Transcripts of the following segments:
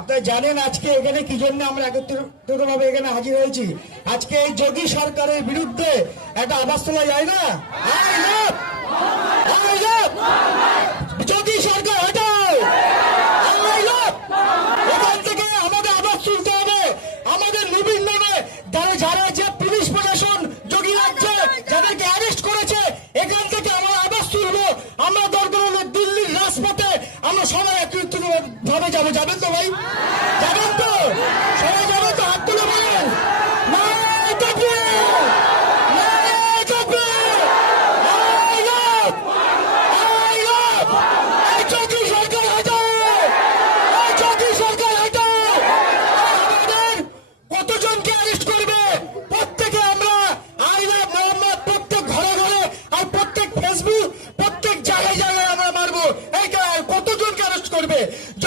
আপনারা জানেন আজকে এখানে কি জন্য আমরা একত্রিত ভাবে এখানে হাজির হয়েছি? আজকে এই যোগী সরকারের বিরুদ্ধে একটা আবাস তোলা যায় না আমাদের যারা যে পুলিশ প্রশাসন যোগী করেছে, এখান থেকে আমরা আবাস আমরা দিল্লির রাজপথে আমরা সবাই ভাবে যাব যাবেন তো ভাই? যাবেন তো? সবাই যাবেন তো হাত তুলে বলেন।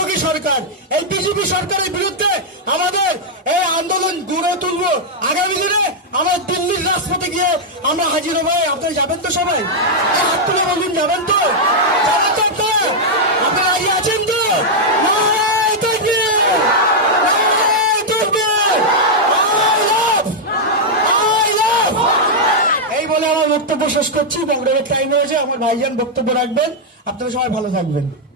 প্রত্যেকে আমরা আই লাভ মোহাম্মদ প্রত্যেক ঘরে ঘরে আর প্রত্যেক ফেসবুক প্রত্যেক জায়গায় জায়গায় আমরা মারবো এই কা- কতজনকে অ্যারেস্ট করবে যোগী সরকার এই বিজেপি সরকারের বিরুদ্ধে আমাদের এই আন্দোলন গড়ে তুলবো। আগামী দিনে আমরা দিল্লির রাজপথে গিয়ে আমরা হাজির হব। আপনারা যাবেন তো সবাই? হাত বলুন, যাবেন তো? বক্তব্য শেষ করছি। কংগ্রেসের টাইম হয়েছে। আমার ভাইজান বক্তব্য রাখবেন। আপনারা সবাই ভালো থাকবেন।